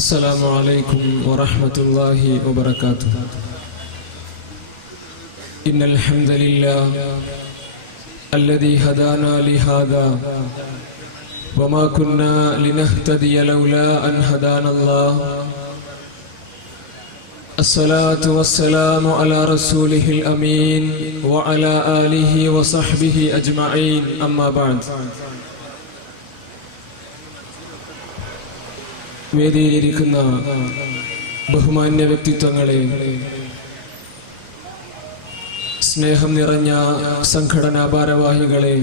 السلام عليكم ورحمة الله وبركاته. إن الحمد لله الذي هدانا لهذا وما كنا لنهتدي لولا أن هدانا الله. الصلاة والسلام على رسوله الأمين وعلى آله وصحبه أجمعين. أما بعد. വേദിയിലിരിക്കുന്ന ബഹുമാന്യ വ്യക്തിത്വങ്ങളെ, സ്നേഹം നിറഞ്ഞ സംഘടനാ ഭാരവാഹികളെ,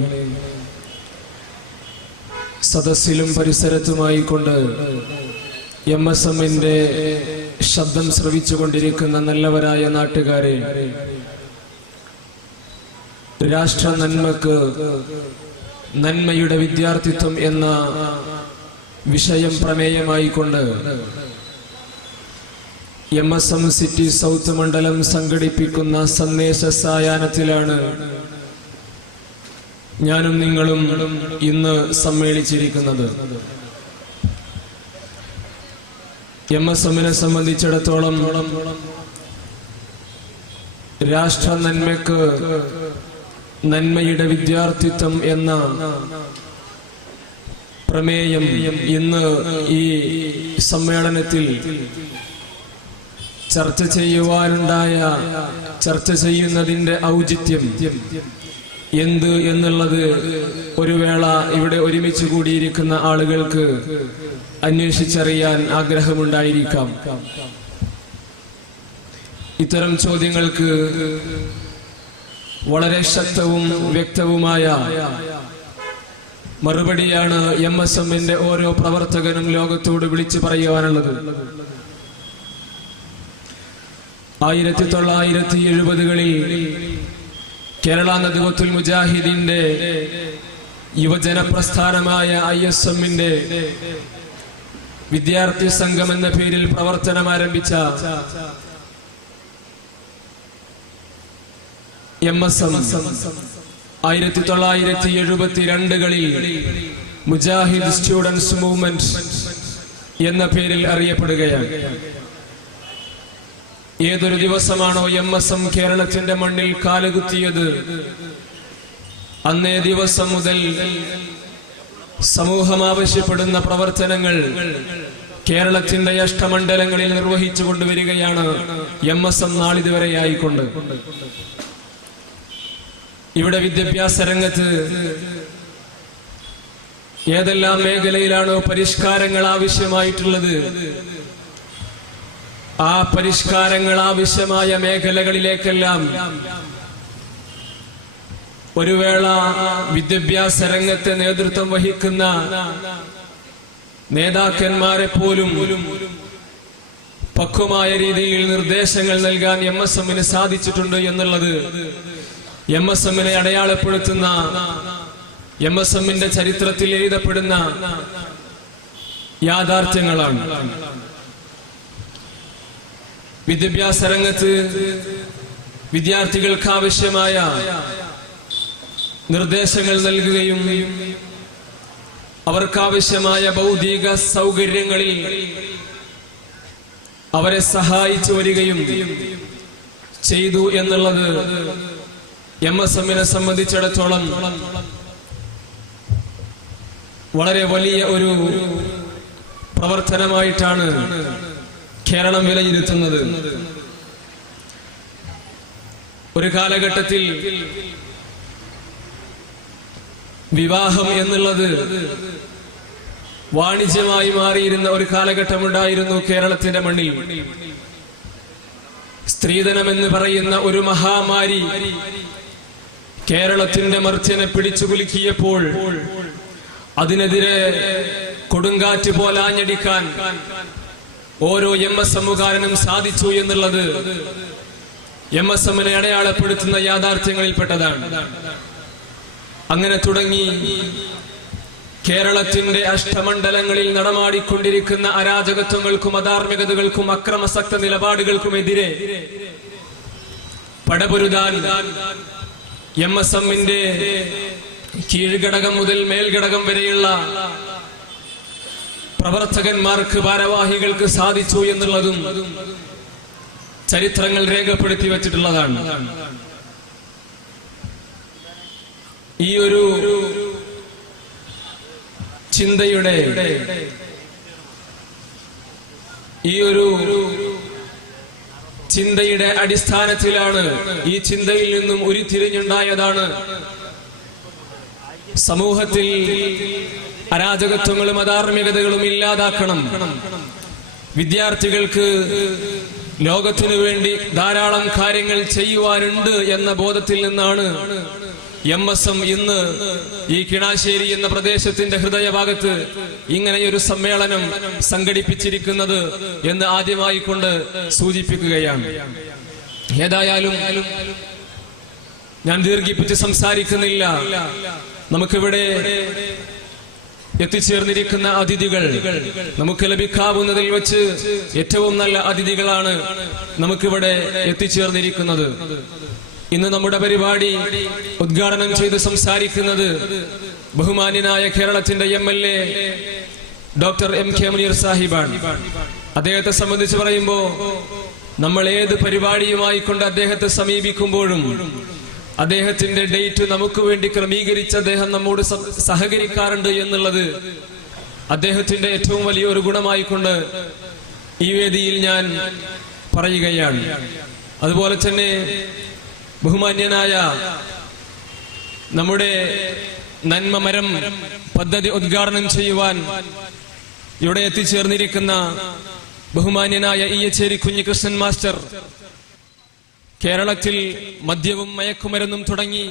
സദസ്സിലും പരിസരത്തുമായി കൊണ്ട് MSMന്റെ ശബ്ദം ശ്രവിച്ചുകൊണ്ടിരിക്കുന്ന നല്ലവരായ നാട്ടുകാരെ, രാഷ്ട്ര നന്മക്ക് നന്മയുടെ വിദ്യാർത്ഥിത്വം എന്ന വിഷയം പ്രമേയമായി കൊണ്ട് MSM സിറ്റി സൗത്ത് മണ്ഡലം സംഘടിപ്പിക്കുന്ന സന്ദേശ സായാഹ്നത്തിലാണ് ഞാനും നിങ്ങളും ഇന്ന് സമ്മേളിച്ചിരിക്കുന്നത്. MSMനെ സംബന്ധിച്ചിടത്തോളം രാഷ്ട്ര നന്മയ്ക്ക് നന്മയുടെ വിദ്യാർത്ഥിത്വം എന്ന പ്രമേയം ഇന്ന് ഈ സമ്മേളനത്തിൽ ചർച്ച ചെയ്യുന്നതിന്റെ ഔചിത്യം എന്ത് എന്നുള്ളത് ഒരു വേള ഇവിടെ ഒരുമിച്ച് കൂടിയിരിക്കുന്ന ആളുകൾക്ക് അന്വേഷിച്ചറിയാൻ ആഗ്രഹമുണ്ടായിരിക്കാം. ഇത്തരം ചോദ്യങ്ങൾക്ക് വളരെ ശക്തവും വ്യക്തവുമായ മറുപടിയാണ് MSMന്റെ ഓരോ പ്രവർത്തകനും ലോകത്തോട് വിളിച്ചു പറയുവാനുള്ളത്. 1970കളിൽ കേരള നദ്വത്തുൽ മുജാഹിദിന്റെ യുവജന പ്രസ്ഥാനമായ ISMന്റെ വിദ്യാർത്ഥി സംഘം എന്ന പേരിൽ പ്രവർത്തനം ആരംഭിച്ച MSM 1972കളിൽ മുജാഹിദ് സ്റ്റുഡൻസ് മൂവ്മെന്റ് എന്ന പേരിൽ അറിയപ്പെടുകയാണ്. ഏതൊരു ദിവസമാണോ MSM കേരളത്തിന്റെ മണ്ണിൽ കാലുകുത്തിയത്, അന്നേ ദിവസം മുതൽ സമൂഹം ആവശ്യപ്പെടുന്ന പ്രവർത്തനങ്ങൾ കേരളത്തിന്റെ അഷ്ടമണ്ഡലങ്ങളിൽ നിർവഹിച്ചു കൊണ്ടുവരികയാണ് MSM നാളിതുവരെയായിക്കൊണ്ട്. ഇവിടെ വിദ്യാഭ്യാസ രംഗത്ത് ഏതെല്ലാം മേഖലയിലാണോ പരിഷ്കാരങ്ങൾ ആവശ്യമായിട്ടുള്ളത്, ആ പരിഷ്കാരങ്ങൾ ആവശ്യമായ മേഖലകളിലേക്കെല്ലാം ഒരു വേള വിദ്യാഭ്യാസ രംഗത്തെ നേതൃത്വം വഹിക്കുന്ന നേതാക്കന്മാരെ പോലും പക്വമായ രീതിയിൽ നിർദ്ദേശങ്ങൾ നൽകാൻ MSMന് സാധിച്ചിട്ടുണ്ട് എന്നുള്ളത് MSMനെ അടയാളപ്പെടുത്തുന്ന, MSMന്റെ ചരിത്രത്തിൽ എഴുതപ്പെടുന്ന യാഥാർത്ഥ്യങ്ങളാണ്. വിദ്യാഭ്യാസ രംഗത്ത് വിദ്യാർത്ഥികൾക്ക് ആവശ്യമായ നിർദ്ദേശങ്ങൾ നൽകുകയും അവർക്കാവശ്യമായ ഭൗതിക സൗകര്യങ്ങളിൽ അവരെ സഹായിച്ചു വരികയും ചെയ്തു എന്നുള്ളത് MSMനെ സംബന്ധിച്ചിടത്തോളം വളരെ വലിയ ഒരു പ്രവർത്തനമായിട്ടാണ് കേരളം വിലയിരുത്തുന്നത്. ഒരു കാലഘട്ടത്തിൽ വിവാഹം എന്നുള്ളത് വാണിജ്യമായി മാറിയിരുന്ന ഒരു കാലഘട്ടമുണ്ടായിരുന്നു കേരളത്തിന്റെ മണ്ണിൽ. സ്ത്രീധനം എന്ന് പറയുന്ന ഒരു മഹാമാരി കേരളത്തിന്റെ മർത്യനെ പിടിച്ചു കുലുക്കിയപ്പോൾ അതിനെതിരെ കൊടുങ്കാറ്റ് പോലാഞ്ഞടിക്കാൻ ഓരോ MSMകാരനും സാധിച്ചു എന്നുള്ളത് MSMനെ അടയാളപ്പെടുത്തുന്ന യാഥാർത്ഥ്യങ്ങളിൽപ്പെട്ടതാണ്. അങ്ങനെ തുടങ്ങി കേരളത്തിന്റെ അഷ്ടമണ്ഡലങ്ങളിൽ നടമാടിക്കൊണ്ടിരിക്കുന്ന അരാജകത്വങ്ങൾക്കും അധാർമികതകൾക്കും അക്രമസക്ത നിലപാടുകൾക്കുമെതിരെ പടപൊരുതാൻ MSMന്റെ കീഴ്ഘടകം മുതൽ മേൽഘടകം വരെയുള്ള പ്രവർത്തകന്മാർക്ക്, ഭാരവാഹികൾക്ക് സാധിച്ചു എന്നുള്ളതും ചരിത്രങ്ങൾ രേഖപ്പെടുത്തി വച്ചിട്ടുള്ളതാണ്. ഈ ഒരു ചിന്തയുടെ, ചിന്തയുടെ അടിസ്ഥാനത്തിലാണ്, ഈ ചിന്തയിൽ നിന്നും ഉരുത്തിരിഞ്ഞുണ്ടായതാണ് സമൂഹത്തിൽ അരാജകത്വങ്ങളും അധാർമികതകളും ഇല്ലാതാക്കണം, വിദ്യാർത്ഥികൾക്ക് ലോകത്തിനു വേണ്ടി ധാരാളം കാര്യങ്ങൾ ചെയ്യുവാനുണ്ട് എന്ന ബോധത്തിൽ നിന്നാണ് MSM ഇന്ന് ഈ കിണാശ്ശേരി എന്ന പ്രദേശത്തിന്റെ ഹൃദയഭാഗത്ത് ഇങ്ങനെയൊരു സമ്മേളനം സംഘടിപ്പിച്ചിരിക്കുന്നത് എന്ന് ആദ്യമായി കൊണ്ട് സൂചിപ്പിക്കുകയാണ്. ഏതായാലും ഞാൻ ദീർഘിപ്പിച്ച് സംസാരിക്കുന്നില്ല. നമുക്കിവിടെ എത്തിച്ചേർന്നിരിക്കുന്ന അതിഥികൾ, നമുക്ക് ലഭിക്കാവുന്നതിൽ വെച്ച് ഏറ്റവും നല്ല അതിഥികളാണ് നമുക്കിവിടെ എത്തിച്ചേർന്നിരിക്കുന്നത്. ഇന്ന് നമ്മുടെ പരിപാടി ഉദ്ഘാടനം ചെയ്ത് സംസാരിക്കുന്നത് ബഹുമാന്യനായ കേരളത്തിന്റെ MLA ഡോക്ടർ MK മുനീർ സാഹിബാണ്. അദ്ദേഹത്തെ സംബന്ധിച്ച് പറയുമ്പോൾ നമ്മൾ ഏത് പരിപാടിയുമായി കൊണ്ട് അദ്ദേഹത്തെ സമീപിക്കുമ്പോഴും അദ്ദേഹത്തിന്റെ ഡേറ്റ് നമുക്ക് വേണ്ടി ക്രമീകരിച്ച് അദ്ദേഹം നമ്മോട് സഹകരിക്കാറുണ്ട് എന്നുള്ളത് അദ്ദേഹത്തിന്റെ ഏറ്റവും വലിയൊരു ഗുണമായി കൊണ്ട് ഈ വേദിയിൽ ഞാൻ പറയുകയാണ്. അതുപോലെ തന്നെ ബഹുമാന്യനായ നമ്മുടെ നന്മമരം പദ്ധതി ഉദ്ഘാടനം ചെയ്യുവാൻ ഇവിടെ എത്തിച്ചേർന്നിരിക്കുന്ന ബഹുമാന്യനായ ഈയച്ചേരി കുഞ്ഞികൃഷ്ണൻ മാസ്റ്റർ കേരളത്തിൽ മദ്യവും മയക്കുമരുന്നും തുടങ്ങി